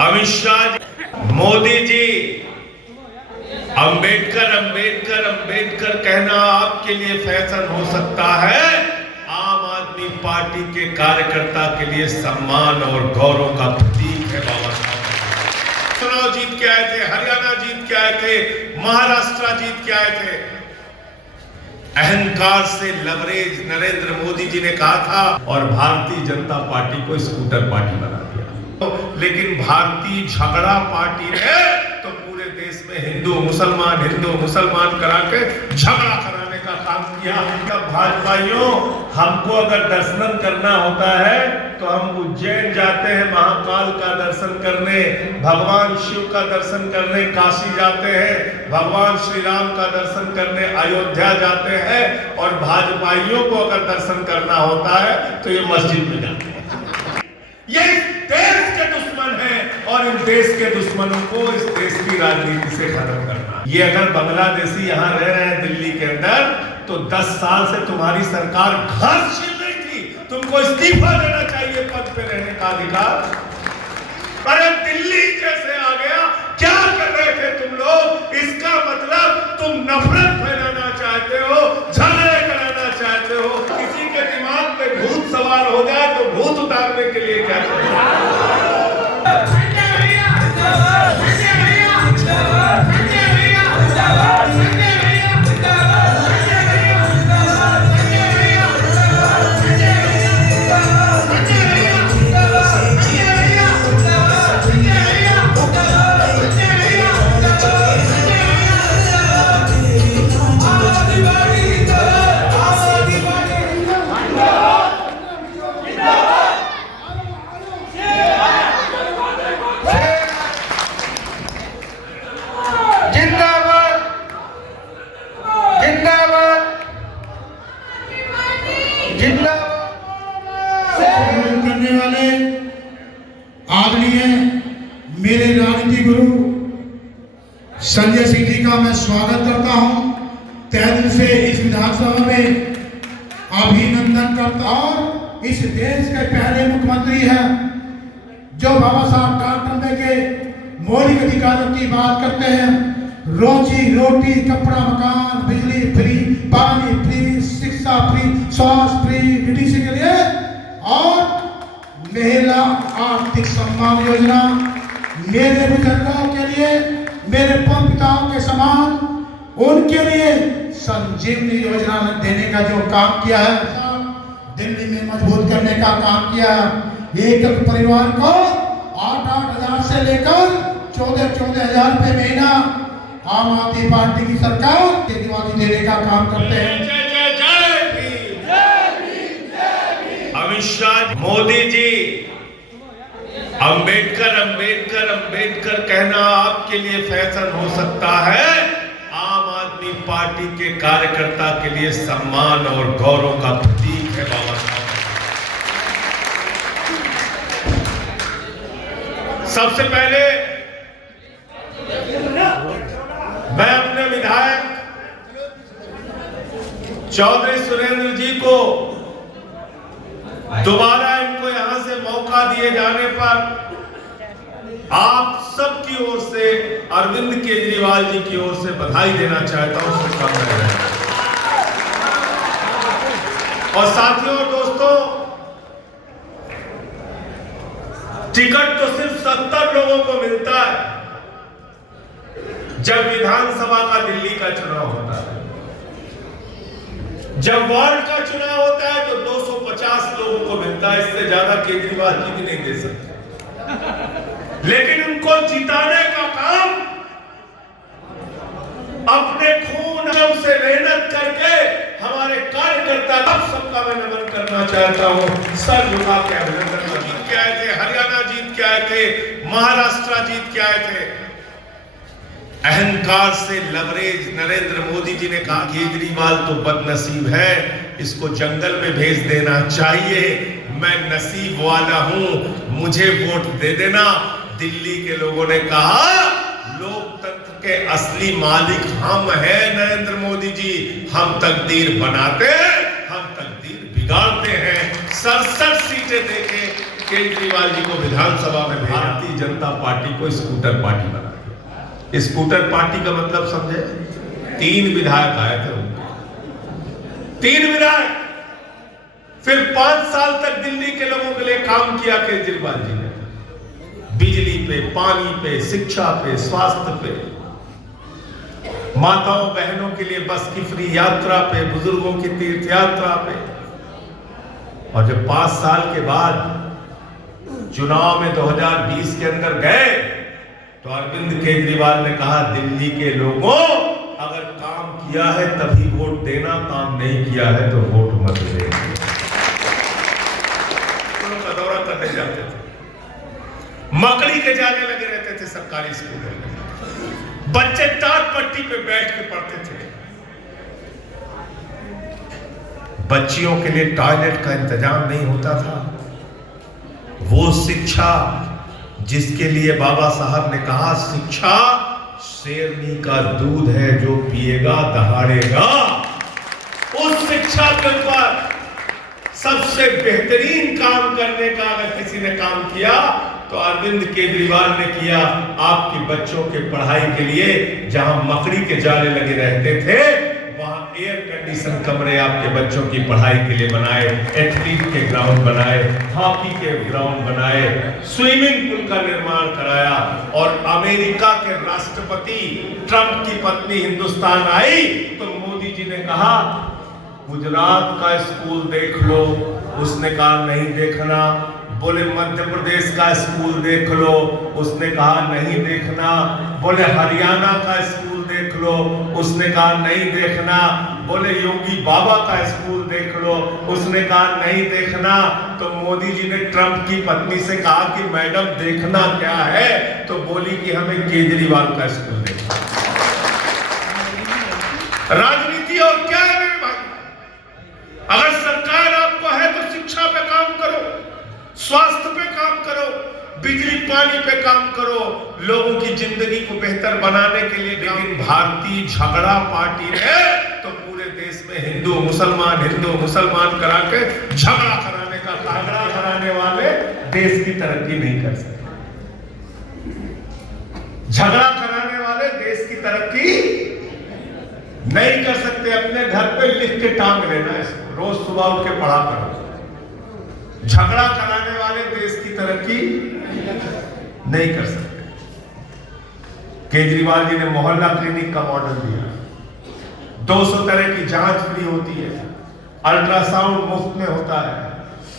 अमित शाह जी, मोदी जी, अंबेडकर अंबेडकर अंबेडकर कहना आपके लिए फैशन हो सकता है, आम आदमी पार्टी के कार्यकर्ता के लिए सम्मान और गौरव का प्रतीक है। बाबा साहब चुनाव जीत के आए थे, हरियाणा जीत के आए थे, महाराष्ट्र जीत के आए थे। अहंकार से लवरेज नरेंद्र मोदी जी ने कहा था और भारतीय जनता पार्टी को स्कूटर पार्टी बना दिया। लेकिन भारतीय झगड़ा पार्टी ने तो पूरे देश में हिंदू मुसलमान करा के झगड़ा कराने का काम किया। भाजपाइयों, हमको अगर दर्शन करना होता है तो हम उज्जैन जाते हैं महाकाल का दर्शन करने, भगवान शिव का दर्शन करने काशी जाते हैं, भगवान श्री राम का दर्शन करने अयोध्या जाते हैं, और भाजपाइयों को अगर दर्शन करना होता है तो ये मस्जिद में जाते हैं। ये देश के दुश्मन हैं और इन देश के दुश्मनों को इस देश की राजनीति से खत्म करना। ये अगर बांग्लादेशी यहाँ रह रहे हैं दिल्ली के अंदर तो 10 साल से तुम्हारी सरकार घर छीन रही थी, तुमको इस्तीफा देना चाहिए पद पे रहने का अधिकार। अरे दिल्ली कैसे आ गया, क्या कर रहे थे तुम लोग? इसका मतलब तुम नफरत फैलाना चाहते हो, झगड़े कराना चाहते हो। किसी के दिमाग पे भूत सवार हो जाए तो भूत उतारने के लिए क्या करें? करने वाले आदरणीय मेरे राजनीतिक गुरु संजय सिंह जी का मैं स्वागत करता हूं, तहे दिल से इस विधानसभा में अभिनंदन करता हूं। इस देश के पहले मुख्यमंत्री हैं जो बाबा साहब डॉक्टर के मौलिक अधिकारों की बात करते हैं। रोजी रोटी, कपड़ा, मकान, बिजली फ्री, पानी फ्री, शिक्षा फ्री, स्वास्थ्य फ्री, डीडीसी के लिए, और महिला आर्थिक सम्मान योजना मेरे बुजुर्गों के लिए, मेरे पिताओं के समान उनके लिए संजीवनी योजना देने का जो काम किया है, दिल्ली में मजबूत करने का काम किया है। एक परिवार को 8-8 हजार से लेकर 14-14 रुपए महीना आम आदमी पार्टी की सरकार दिवाली देने का काम करते हैं। अमित शाह, मोदी जी, अंबेडकर अंबेडकर अंबेडकर कहना आपके लिए फैशन हो सकता है, आम आदमी पार्टी के कार्यकर्ता के लिए सम्मान और गौरव का प्रतीक है। बाबा साहब सबसे पहले मैं अपने विधायक चौधरी सुरेंद्र जी को दोबारा इनको यहां से मौका दिए जाने पर आप सबकी ओर से, अरविंद केजरीवाल जी की ओर से बधाई देना चाहता हूं। और साथियों और दोस्तों, टिकट तो सिर्फ 70 लोगों को मिलता है जब विधानसभा का दिल्ली का चुनाव होता है। जब वार्ड का चुनाव होता है तो 250 लोगों को मिलता है, इससे ज्यादा केजरीवाल जी भी नहीं दे सकते। लेकिन उनको जिताने का काम अपने खून से मेहनत करके हमारे कार्यकर्ता, आप सबका मैं नमन करना चाहता हूं, सर झुका के अभिनंदन। जीत के आए थे, हरियाणा जीत के आए थे, महाराष्ट्र जीत के आए थे। अहंकार से लवरेज नरेंद्र मोदी जी ने कहा केजरीवाल तो बदनसीब है, इसको जंगल में भेज देना चाहिए, मैं नसीब वाला हूं, मुझे वोट दे देना। दिल्ली के लोगों ने कहा लोकतंत्र के असली मालिक हम हैं नरेंद्र मोदी जी, हम तकदीर बनाते हैं, हम तकदीर बिगाड़ते हैं। 67 सीटें देके केजरीवाल जी को विधानसभा में भारतीय जनता पार्टी को स्कूटर पार्टी बना दिया। स्कूटर पार्टी का मतलब समझे? 3 विधायक आए थे उनके, 3 विधायक। फिर 5 साल तक दिल्ली के लोगों के लिए काम किया केजरीवाल जी ने, बिजली पे, पानी पे, शिक्षा पे, स्वास्थ्य पे, माताओं बहनों के लिए बस की फ्री यात्रा पे, बुजुर्गों की तीर्थ यात्रा पे। और जब 5 साल के बाद चुनाव में 2020 के अंदर गए तो अरविंद केजरीवाल ने कहा, दिल्ली के लोगों अगर काम किया है तभी वोट देना, काम नहीं किया है तो वोट मत देना। का दौरा करने जाते थे, मकड़ी के जाने लगे रहते थे सरकारी स्कूलों में, बच्चे टाट पट्टी पे बैठ के पढ़ते थे। बच्चियों के लिए टॉयलेट का इंतजाम नहीं होता था। वो शिक्षा जिसके लिए बाबा साहब ने कहा, शिक्षा शेरनी का दूध है, जो पिएगा दहाड़ेगा, उस शिक्षा के ऊपर सबसे बेहतरीन काम करने का अगर किसी ने काम किया तो अरविंद केजरीवाल ने किया। आपके बच्चों के पढ़ाई के लिए जहां मकड़ी के जाले लगे रहते थे, वहां एयर कंडीशन कमरे आपके बच्चों की पढ़ाई के लिए बनाए, एथलीट के ग्राउंड बनाए, हॉकी के ग्राउंड बनाए, स्विमिंग पूल का निर्माण कराया। और अमेरिका के राष्ट्रपति ट्रंप की पत्नी हिंदुस्तान आई तो मोदी जी ने कहा, गुजरात का स्कूल देख लो, उसने कहा नहीं देखना। बोले मध्य प्रदेश का स्कूल देख लो, उसने कहा नहीं देखना। बोले हरियाणा का स्कूल देख लो, उसने कहा नहीं देखना। बोले योगी बाबा का स्कूल देख लो, उसने कहा नहीं देखना। तो मोदी जी ने ट्रंप की पत्नी से कहा कि मैडम देखना क्या है? तो बोली कि हमें केजरीवाल का स्कूल देखना। राजनीति और क्या है मेरे भाई? अगर सरकार आपको है तो शिक्षा पे काम करो, स्वास्थ्य पे काम करो, बिजली पानी पे काम करो, लोगों की जिंदगी को बेहतर बनाने के लिए। लेकिन भारतीय झगड़ा पार्टी ने तो पूरे देश में हिंदू मुसलमान करा के झगड़ा कराने का, झगड़ा कराने वाले देश की तरक्की नहीं कर सकते। झगड़ा कराने वाले देश की तरक्की नहीं कर सकते। अपने घर पे लिख के टांग लेना इसको, रोज सुबह उठ के पढ़ा करो। झगड़ा कराने वाले देश की तरक्की नहीं कर सकते। केजरीवाल जी ने मोहल्ला क्लिनिक का मॉडल दिया, 200 तरह की जांच फ्री होती है, अल्ट्रासाउंड मुफ्त में होता है,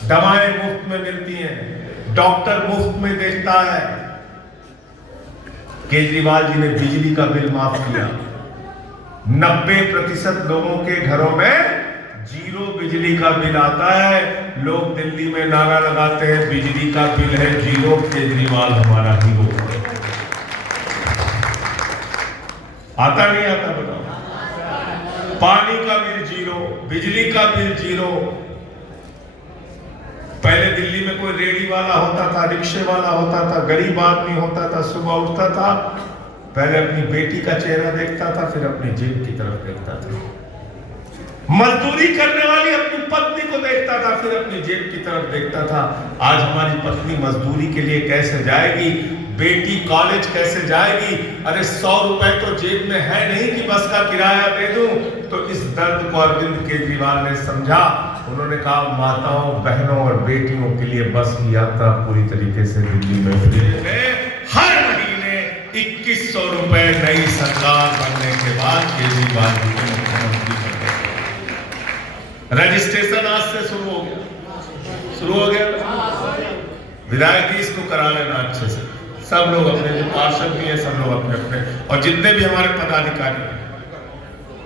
दवाएं मुफ्त में मिलती हैं, डॉक्टर मुफ्त में देखता है। केजरीवाल जी ने बिजली का बिल माफ किया, 90% लोगों के घरों में 0 बिजली का बिल आता है। लोग दिल्ली में नारा लगाते हैं बिजली का बिल है 0, केजरीवाल हमारा हीरो। आता नहीं आता बताओ? पानी का बिल 0, बिजली का बिल 0। पहले दिल्ली में कोई रेडी वाला होता था, रिक्शे वाला होता था, गरीब आदमी होता था, सुबह उठता था, पहले अपनी बेटी का चेहरा देखता था, फिर अपनी जेब की तरफ देखता था। मजदूरी करने वाली अपनी पत्नी को देखता था, फिर अपनी जेब की तरफ देखता था। आज हमारी पत्नी मजदूरी के लिए कैसे जाएगी, बेटी कॉलेज कैसे जाएगी? अरे 100 रुपए तो जेब में है नहीं कि बस का किराया दे दूं। तो इस दर्द को अरविंद केजरीवाल ने समझा। उन्होंने कहा माताओं बहनों और बेटियों के लिए बस की यात्रा पूरी तरीके से दिल्ली में फ्री है। हर महीने 2100 रुपए नई सरकार बनने के बाद केजरीवाल जी ने मुख्यमंत्री बने। रजिस्ट्रेशन आज से शुरू हो गया। विधायक जी इसको करा लेना अच्छे से, सब लोग अपने, जो पार्षद भी है सब लोग अपने अपने, और जितने भी हमारे पदाधिकारी हैं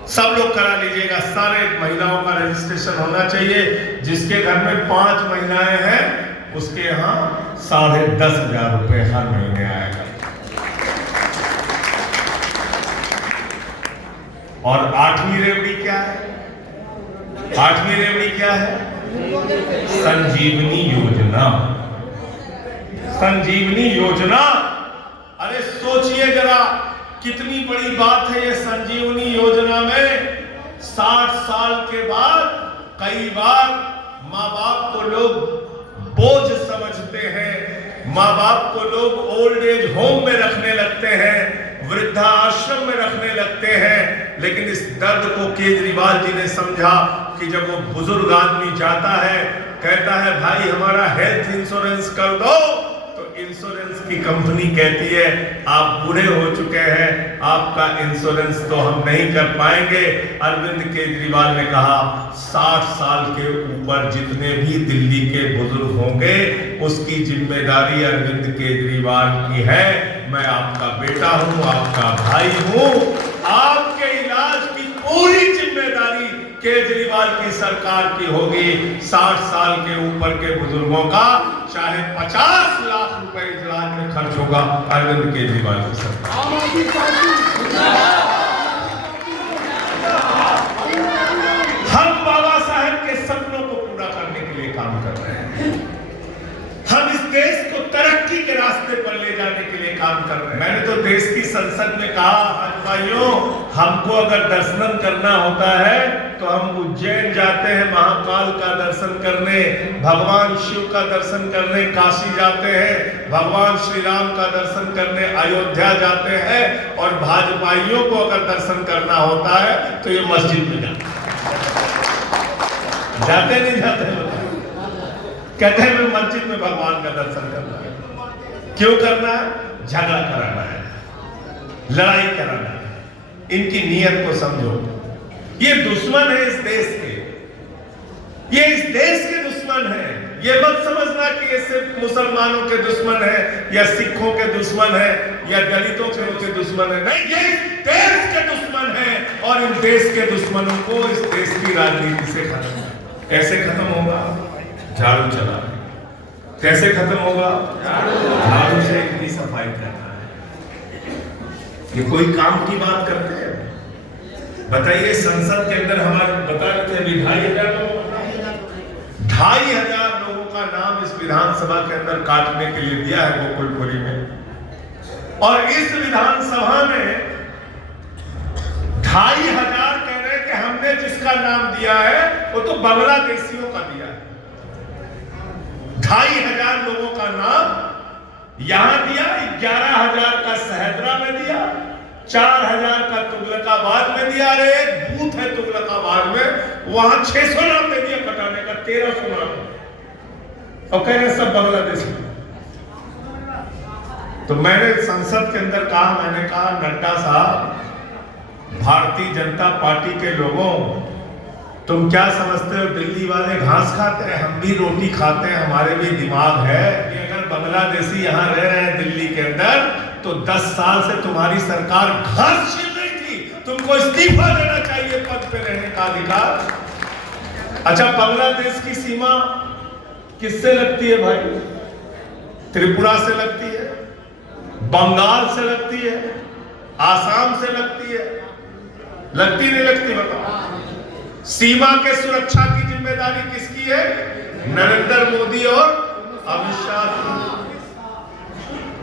सब लोग करा लीजिएगा। सारे महिलाओं का रजिस्ट्रेशन होना चाहिए। जिसके घर में 5 महिलाएं हैं उसके यहाँ 10,500 रुपए हर महीने आएगा। और 8वीं रेवड़ी क्या है? 8वीं रेवड़ी क्या है? संजीवनी योजना। संजीवनी योजना, अरे सोचिए जरा कितनी बड़ी बात है ये संजीवनी योजना में। 60 साल के बाद कई बार माँ बाप को लोग बोझ समझते हैं। माँ बाप को लोग ओल्ड एज होम में रखने लगते हैं, वृद्धाश्रम में रखने लगते हैं। लेकिन इस दर्द को केजरीवाल जी ने समझा कि जब वो बुजुर्ग आदमी जाता है, कहता है भाई हमारा हेल्थ इंश्योरेंस कर दो, तो इंश्योरेंस की कंपनी कहती है आप बूढ़े हो चुके हैं, आपका इंश्योरेंस तो हम नहीं कर पाएंगे। अरविंद केजरीवाल ने कहा 60 साल के ऊपर जितने भी दिल्ली के बुजुर्ग होंगे उसकी जिम्मेदारी अरविंद केजरीवाल की है। मैं आपका बेटा हूं, आपका भाई हूं, आपके इलाज की पूरी जिम्मेदारी केजरीवाल की सरकार की होगी। 60 साल के ऊपर के बुजुर्गों का चाहे 50 लाख रुपए इलाज में खर्च होगा, अरविंद केजरीवाल की सरकार। हम बाबा साहब के सपनों को पूरा करने के लिए काम कर रहे हैं। हम इस देश को तरक्की के रास्ते पर ले जाने के लिए काम कर रहे हैं। मैंने तो देश की संसद में कहा, भाइयों हमको अगर दर्शन करना होता है तो हम उज्जैन जाते हैं महाकाल का दर्शन करने, भगवान शिव का दर्शन करने काशी जाते हैं, भगवान श्री राम का दर्शन करने अयोध्या जाते हैं, और भाजपाइयों को अगर दर्शन करना होता है तो ये मस्जिद में जाते नहीं जाते कहते हैं मैं मस्जिद में भगवान का दर्शन करना है। क्यों करना है? झगड़ा कराना है, लड़ाई कराना है। इनकी नीयत को समझो, ये दुश्मन है इस देश के, ये इस देश के दुश्मन है। ये मत समझना कि ये सिर्फ मुसलमानों के दुश्मन है या सिखों के दुश्मन है या दलितों के दुश्मन है, नहीं, ये इस देश के दुश्मन है। और इन देश के दुश्मनों को इस देश की राजनीति से खत्म, कैसे खत्म होगा? झाड़ू चला। कैसे खत्म होगा? झाड़ू से इतनी सफाई करना है। ये कोई काम की बात करते हैं? बताइए, संसद के अंदर हमारे बता रहे थे अभी 2,500 लोगों का नाम इस विधानसभा के अंदर काटने के लिए दिया है गोकुलपुरी में। और इस विधानसभा में 2,500 कह रहे हैं कि हमने जिसका नाम दिया है वो तो बांग्लादेशियों का दिया है। 2,500 लोगों का नाम यहां दिया, 11,000 का सहदरा में दिया, 4,000 का तुगलकाबाद में दिया। अरे एक बूथ है तुगलकाबाद में, वहां 600 नाम दे दिया कटाने का, 1,300 नाम, और कह रहे सब बांग्लादेशी। तो मैंने संसद के अंदर कहा, मैंने कहा नड्डा साहब, भारतीय जनता पार्टी के लोगों, तुम क्या समझते हो दिल्ली वाले घास खाते हैं, हम भी रोटी खाते हैं, हमारे भी दिमाग है। अगर बांग्लादेशी यहाँ रह रहे हैं दिल्ली के अंदर तो 10 साल से तुम्हारी सरकार घास छीन रही थी, तुमको इस्तीफा देना चाहिए पद पे रहने का अधिकार। अच्छा, बांग्लादेश की सीमा किससे लगती है भाई? त्रिपुरा से लगती है, बंगाल से लगती है, आसाम से लगती है, लगती नहीं लगती? बताओ। सीमा के सुरक्षा की जिम्मेदारी किसकी है? नरेंद्र मोदी और अमित शाह की।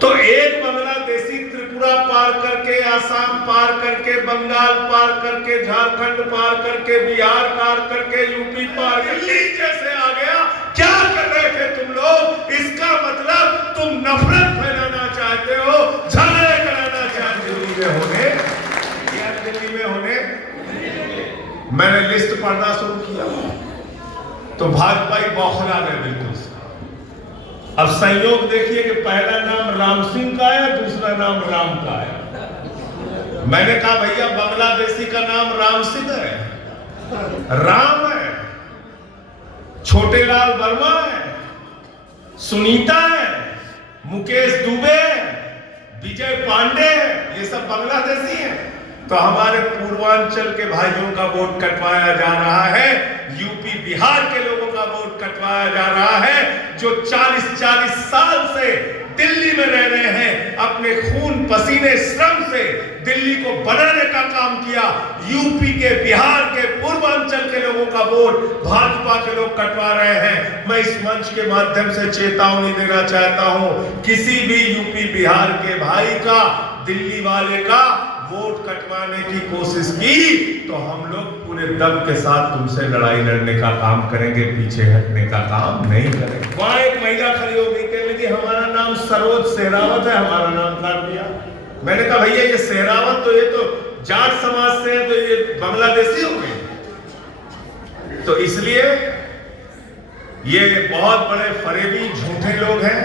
तो एक बांग्लादेशी त्रिपुरा पार करके, आसाम पार करके, बंगाल पार करके, झारखंड पार करके, बिहार पार करके, यूपी पार करके जैसे आ गया। क्या कर रहे थे तुम लोग? इसका मतलब तुम नफरत फैलाना चाहते हो, झगड़े कराना चाहते हो। दिल्ली में होने या दिल्ली में होने मैंने लिस्ट पढ़ना शुरू किया तो भाजपाई बौखला गए बिल्कुल। अब संयोग देखिए कि पहला नाम राम सिंह का है, दूसरा नाम राम का है। मैंने कहा भैया बांग्लादेशी का नाम राम सिंह है, राम है, छोटे लाल वर्मा है, सुनीता है, मुकेश दुबे है, विजय पांडे है, ये सब बांग्लादेशी हैं। तो हमारे पूर्वांचल के भाइयों का वोट कटवाया जा रहा है, यूपी बिहार के लोगों का वोट कटवाया जा रहा है, जो 40-40 साल से दिल्ली में रह रहे हैं, अपने खून पसीने श्रम से दिल्ली को बनाने का काम किया। यूपी के, बिहार के, पूर्वांचल के लोगों का वोट भाजपा के लोग कटवा रहे हैं। मैं इस मंच के माध्यम से चेतावनी देना चाहता हूं, किसी भी यूपी बिहार के भाई का, दिल्ली वाले का वोट कटवाने की कोशिश की तो हम लोग पूरे दम के साथ तुमसे लड़ाई लड़ने का काम करेंगे, पीछे हटने का काम नहीं करेंगे। वहां एक महिला खड़ी हो गई, कहने लगी हमारा नाम सरोज सेहरावत है, हमारा नाम काट दिया। मैंने कहा भैया ये सेहरावत तो ये तो जाट समाज से है, तो ये बांग्लादेशी हो गए। तो इसलिए ये बहुत बड़े फरेबी झूठे लोग हैं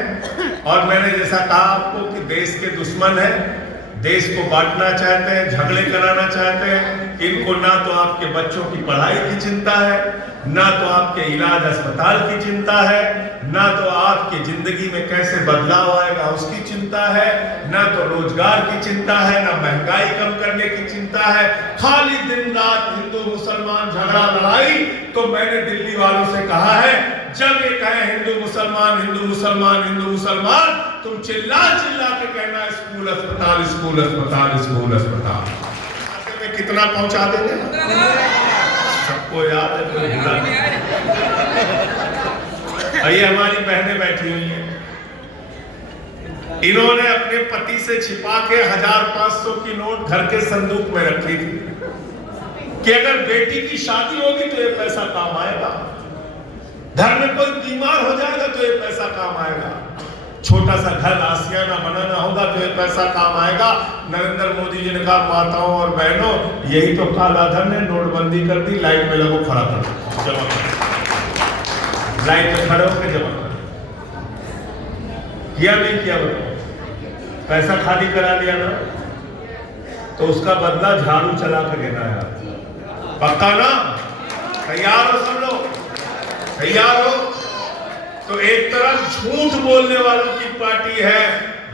और मैंने जैसा कहा आपको कि देश के दुश्मन हैं, देश को बांटना चाहते हैं, झगड़े कराना चाहते हैं। इनको ना तो आपके बच्चों की पढ़ाई की चिंता है, ना तो आपके इलाज अस्पताल की चिंता है, ना तो आपकी जिंदगी में कैसे बदलाव आएगा उसकी चिंता है, ना तो रोजगार की चिंता है, ना महंगाई कम करने की चिंता है। खाली दिन रात हिंदू मुसलमान झगड़ा लड़ाई। तो मैंने दिल्ली वालों से कहा है, जब ये कहे हिंदू मुसलमान हिंदू मुसलमान हिंदू मुसलमान, तुम चिल्ला चिल्ला के कहना स्कूल अस्पताल स्कूल अस्पताल स्कूल अस्पताल। में कितना पहुंचा देंगे सबको याद है, कोई भूला नहीं। ये हमारी बहनें बैठी हुई हैं, इन्होंने अपने पति से छिपा के 1500 की नोट घर के संदूक में रखी थी कि अगर बेटी की शादी होगी तो ये पैसा काम आएगा, घर में कोई बीमार हो जाएगा तो ये पैसा काम आएगा, छोटा सा घर आसियाना बनाना होगा तो ये पैसा काम आएगा। नरेंद्र मोदी जी ने कहा माताओं और बहनों यही तो काला धन है, नोटबंदी कर दी, लाइन में लगो, खड़ा करो, जमा करो, लाइन में खड़े होकर जमा करो। किया नहीं किया बताओ? पैसा खाली करा लिया ना, तो उसका बदला झाड़ू चला कर देना है। पक्का ना? तैयार हो सब लोग? तैयार हो? तो एक तरफ झूठ बोलने वालों की पार्टी है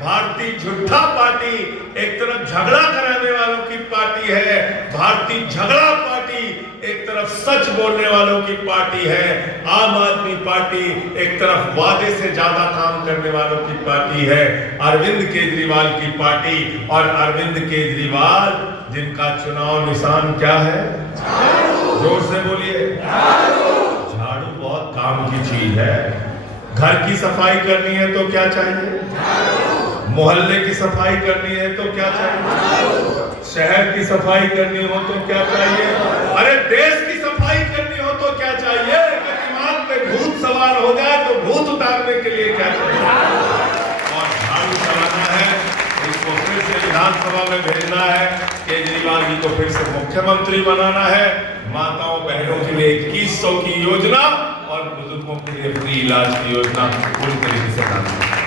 भारतीय जनता पार्टी, एक तरफ झगड़ा कराने वालों की पार्टी है भारतीय झगड़ा पार्टी, एक तरफ सच बोलने वालों की पार्टी है आम आदमी पार्टी, एक तरफ वादे से ज्यादा काम करने वालों की पार्टी है अरविंद केजरीवाल की पार्टी। और अरविंद केजरीवाल जिनका चुनाव निशान क्या है? जोर से बोलिए। झाड़ू बहुत काम की चीज है। घर की सफाई करनी है तो क्या चाहिए? मोहल्ले की सफाई करनी है तो क्या चाहिए? शहर की सफाई करनी हो तो क्या चाहिए? अरे देश की सफाई करनी हो तो क्या चाहिए? दिमाग पे भूत सवार हो जाए तो भूत उतारने के लिए क्या चाहिए? और झाड़ू चलाना है, इसको फिर से विधानसभा में भेजना है, केजरीवाल जी को फिर से मुख्यमंत्री बनाना है, माताओं बहनों के लिए 2100 की योजना और बुजुर्गों के लिए फ्री इलाज की योजना पूरी तरीके से काम करें।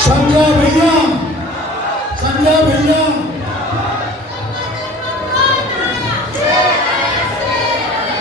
संजय भैया, संजय भैया